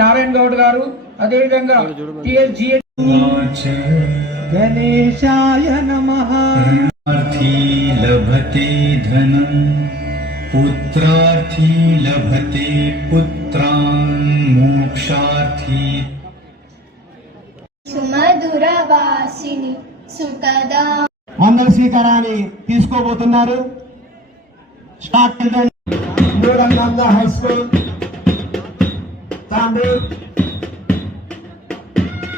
నారాయణ గౌడ్ గారు, అదేవిధంగా గణేశాయ నమః. లభతే ధనం పుత్రార్థీ లభతే పుత్రాన్ మోక్షార్థీ. సుమధురవాసిని సుఖదా మంగళ స్వీకారాన్ని తీసుకోబోతున్నారు. మూడంగంగా హై స్కూల్ తాండ్రి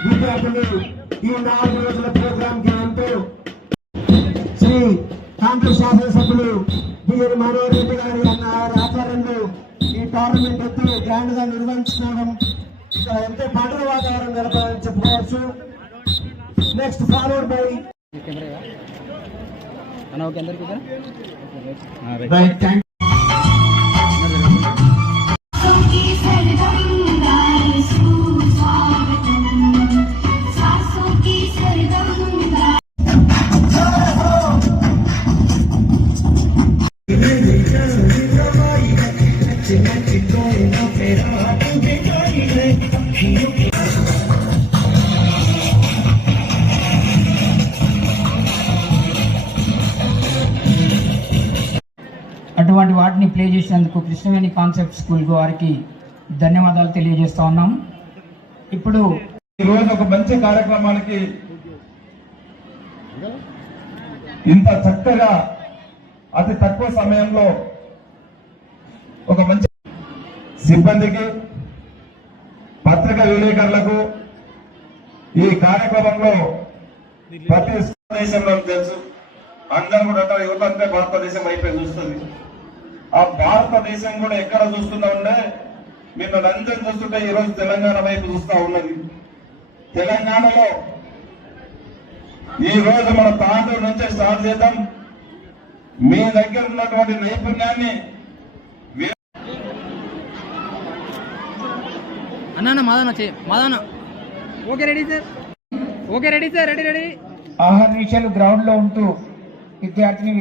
విద్యార్థులు ఈ 4 రోజుల ప్రోగ్రాం కి అంటూ శ్రీ తాండ్రి శాసనసభ్యులు బిఎన్ మనోహర్ రెడ్డి గారి ఆధ్వర్యంలో ఈ టోర్నమెంట్ ఎంతో గ్రాండ్ గా నిర్వహించడం ఇక్కడ ఎంతో పండుగ వాతావరణం నెలకొల్పాలని చెప్పుకోవచ్చు. నెక్స్ట్ ఫాలోడ్ బై అటువంటి వాటిని ప్లే చేసినందుకు కృష్ణవేణి కాన్సెప్ట్ స్కూల్ వారికి ధన్యవాదాలు తెలియజేస్తా ఉన్నాం. ఇప్పుడు ఈరోజు ఒక మంచి కార్యక్రమానికి ఇంత చక్కగా అతి తక్కువ సమయంలో ఒక మంచి సిబ్బందికి, పత్రికా విలేకరులకు ఈ కార్యక్రమంలో ప్రతి దేశంలో తెలుసు, అందరూ కూడా యువత అంటే భారతదేశం అయిపోయి చూస్తుంది. ఆ భారతదేశం కూడా ఎక్కడ చూస్తున్నా ఉండే మీరు రంజన్ చూస్తుంటే ఈరోజు తెలంగాణ వైపు చూస్తా ఉన్నది. తెలంగాణలో ఈ రోజు మన తాండూరు నుంచే స్టార్ట్ చేద్దాం. మీ దగ్గర ఉన్నటువంటి నైపుణ్యాన్ని ఆహర్నిశలు గ్రౌండ్ లో ఉంటూ విద్యార్థిని